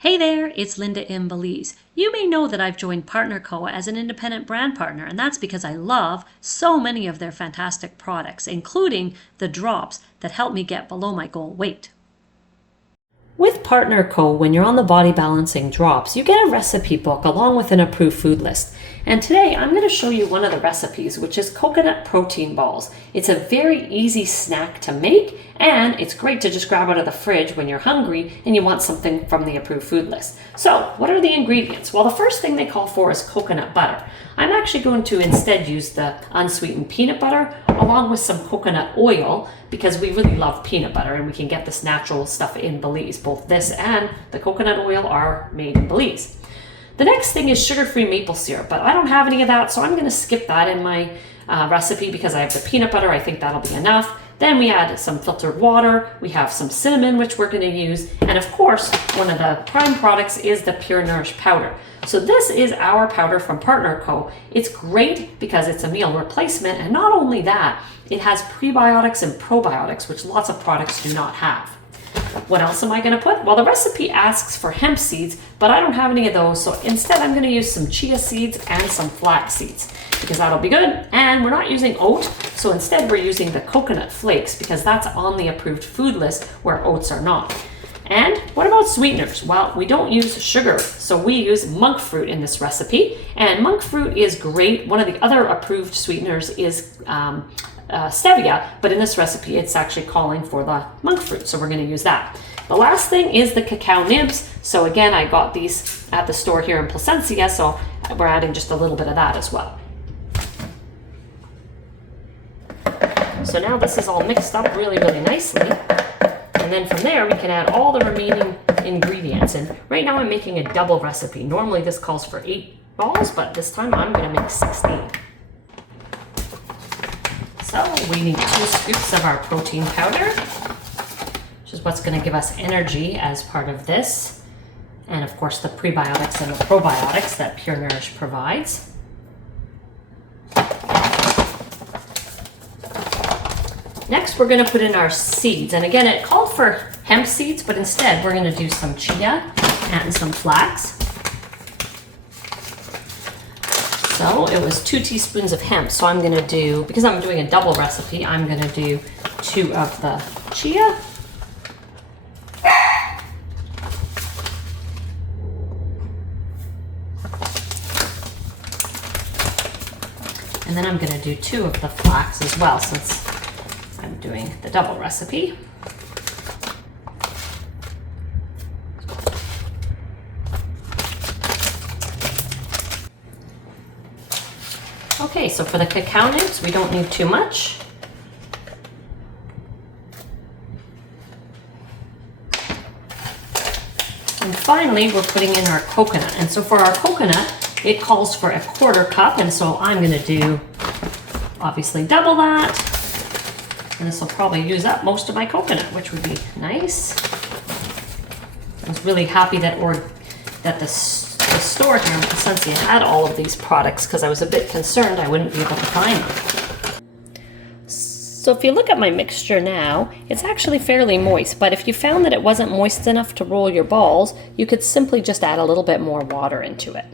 Hey there, it's Linda in Belize. You may know that I've joined Partner Co. as an independent brand partner, and that's because I love so many of their fantastic products, including the drops that help me get below my goal weight. With Partner Co., when you're on the body balancing drops, you get a recipe book along with an approved food list. And today I'm going to show you one of the recipes, which is coconut protein balls. It's a very easy snack to make, and it's great to just grab out of the fridge when you're hungry and you want something from the approved food list. So what are the ingredients? Well, the first thing they call for is coconut butter. I'm actually going to instead use the unsweetened peanut butter along with some coconut oil because we really love peanut butter and we can get this natural stuff in Belize. Both this and the coconut oil are made in Belize. The next thing is sugar-free maple syrup, but I don't have any of that, so I'm going to skip that in my recipe because I have the peanut butter. I think that'll be enough. Then we add some filtered water. We have some cinnamon, which we're going to use. And of course, one of the prime products is the Pure Nourish powder. So this is our powder from Partner Co. It's great because it's a meal replacement. And not only that, it has prebiotics and probiotics, which lots of products do not have. What else am I going to put? Well, the recipe asks for hemp seeds, but I don't have any of those. So instead, I'm going to use some chia seeds and some flax seeds because that'll be good. And we're not using oat. So instead, we're using the coconut flakes because that's on the approved food list where oats are not. And what about sweeteners? Well, we don't use sugar, so we use monk fruit in this recipe. And monk fruit is great. One of the other approved sweeteners is stevia, but in this recipe, it's actually calling for the monk fruit, so we're going to use that. The last thing is the cacao nibs. So again, I got these at the store here in Placencia, so we're adding just a little bit of that as well. So now this is all mixed up really, really nicely. And then from there, we can add all the remaining ingredients. And right now I'm making a double recipe. Normally this calls for 8 balls, but this time I'm going to make 16. So we need 2 scoops of our protein powder, which is what's going to give us energy as part of this. And of course the prebiotics and the probiotics that Pure Nourish provides. Next, we're going to put in our seeds. And again, it called for hemp seeds, but instead we're going to do some chia and some flax. So it was 2 teaspoons of hemp. So I'm going to do, because I'm doing a double recipe, I'm going to do 2 of the chia. And then I'm going to do 2 of the flax as well, since I'm doing the double recipe. Okay, so for the cacao nibs, we don't need too much. And finally, we're putting in our coconut. And so for our coconut, it calls for a 1/4 cup, and so I'm going to do, obviously, double that. And this will probably use up most of my coconut, which would be nice. I was really happy that the store here in Placencia had all of these products because I was a bit concerned I wouldn't be able to find them. So if you look at my mixture now, it's actually fairly moist, but if you found that it wasn't moist enough to roll your balls, you could simply just add a little bit more water into it.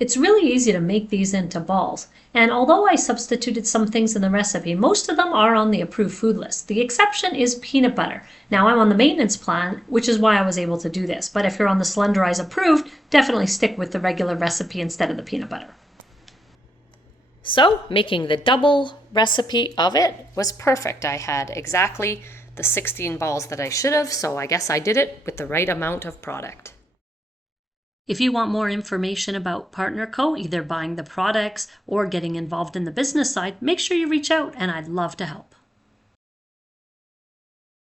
It's really easy to make these into balls, and although I substituted some things in the recipe, most of them are on the approved food list. The exception is peanut butter. Now I'm on the maintenance plan, which is why I was able to do this, but if you're on the Slenderize approved, definitely stick with the regular recipe instead of the peanut butter. So making the double recipe of it was perfect. I had exactly the 16 balls that I should have, so I guess I did it with the right amount of product. If you want more information about Partner Co., either buying the products or getting involved in the business side, make sure you reach out and I'd love to help.